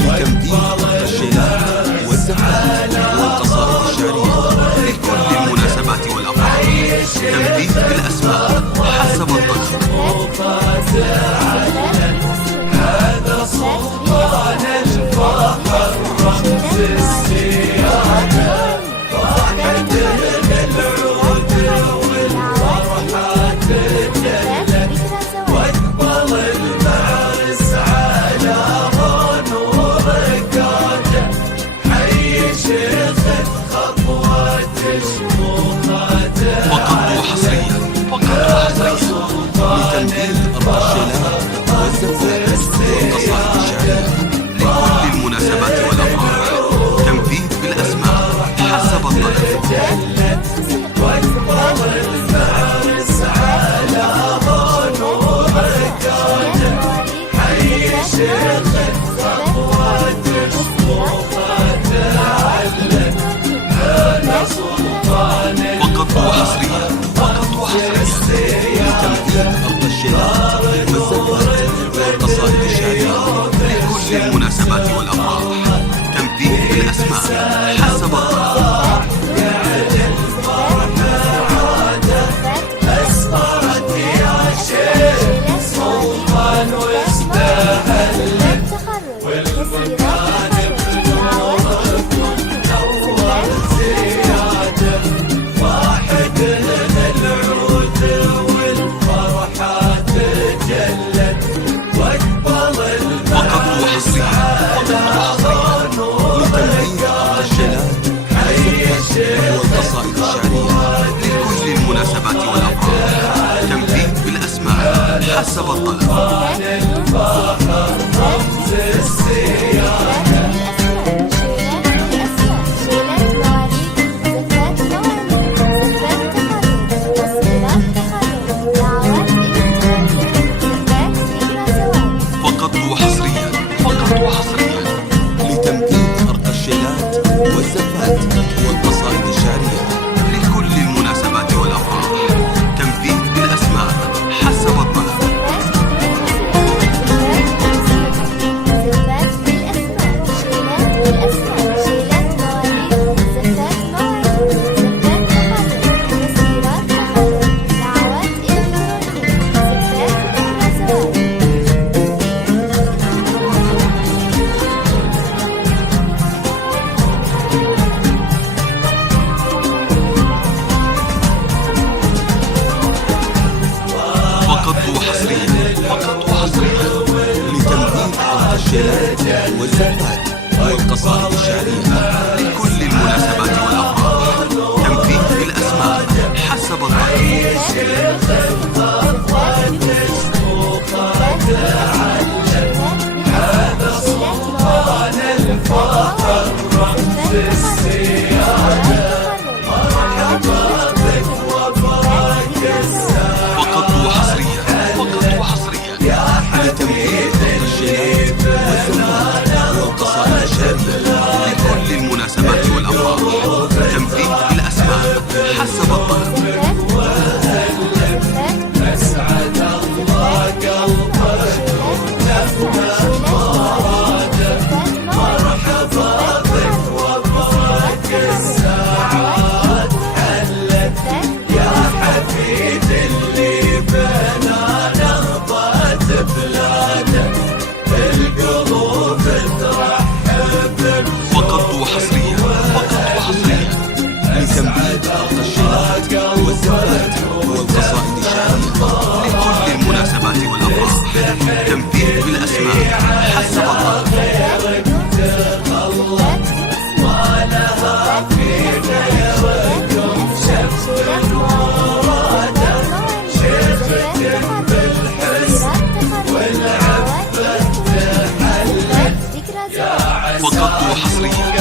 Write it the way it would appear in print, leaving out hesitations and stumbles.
لتمديد التشكيلات والزفات والقصائد الشعرية لكل المناسبات والأفراح. تمديد بالأسماء حسب الطلب. هذا سلطان الفخر رمز السيادة، واحد من العود والفرحة تجلت، واقبل المعرس على نور قادة، حي شيخ خطوة شموخاته. فقط وحصريا لتمديد التشكيلات والزفات والقصائد الشعرية لكل المناسبات والأفراح. تمديد بالأسماء حسب الطلب. واقبل المعرس على نور قادة، حي شيخ خطوة شموخاته علت. هذا سلطان فقط وحصريا لتمديد التشكيلات والزفات والقصائد الشعرية لكل المناسبات والأفراح. تمديد بالأسماء حسب الطلب. أسمرت يا شيخ سلطان واستهلت، والمكان بنوركم نور زيادة، واحد من العود والفرحة تجلت، واقبل المعرس على نور لتمديد التشكيلات والقصائد الشعرية لكل المناسبات والأفراح. تمديد بالأسماء حسب الطلب. الفخر رمز السيادة. فقط وحصريا لتمديد التشكيلات والزفات والقصائد الشعرية لكل المناسبات والأفراح. تمديد بالأسماء حسب الطلب. فقط وحصريا لتمديد التشكيلات والزفات والقصائد الشعرية لكل المناسبات والأفراح. تمديد بالأسماء حسب الطلب. هذا سلطان الفخر رمز السيادة، مرحبا بك وبرك الساعة. فقط وحصريا لتمديد التشكيلات والزفات والقصائد الشعرية لكل المناسبات والأفراح. تمديد بالأسماء حسب الطلب. أسعد الله قلبك لما مراده، مرحبا بك وبرك الساعات حلت، يا حفيد اللي بنا نهضة بلاده، القلوب ترحب. فقط وحصريا لتمديد التشكيلات والزفات والقصائد الشعرية لكل المناسبات والأفراح. تمديد بالأسماء حسب الطلب. ما لها في غيركم شمس المرادة، شيختم بالحسن والعفة تحلت، يا فقط وحصريا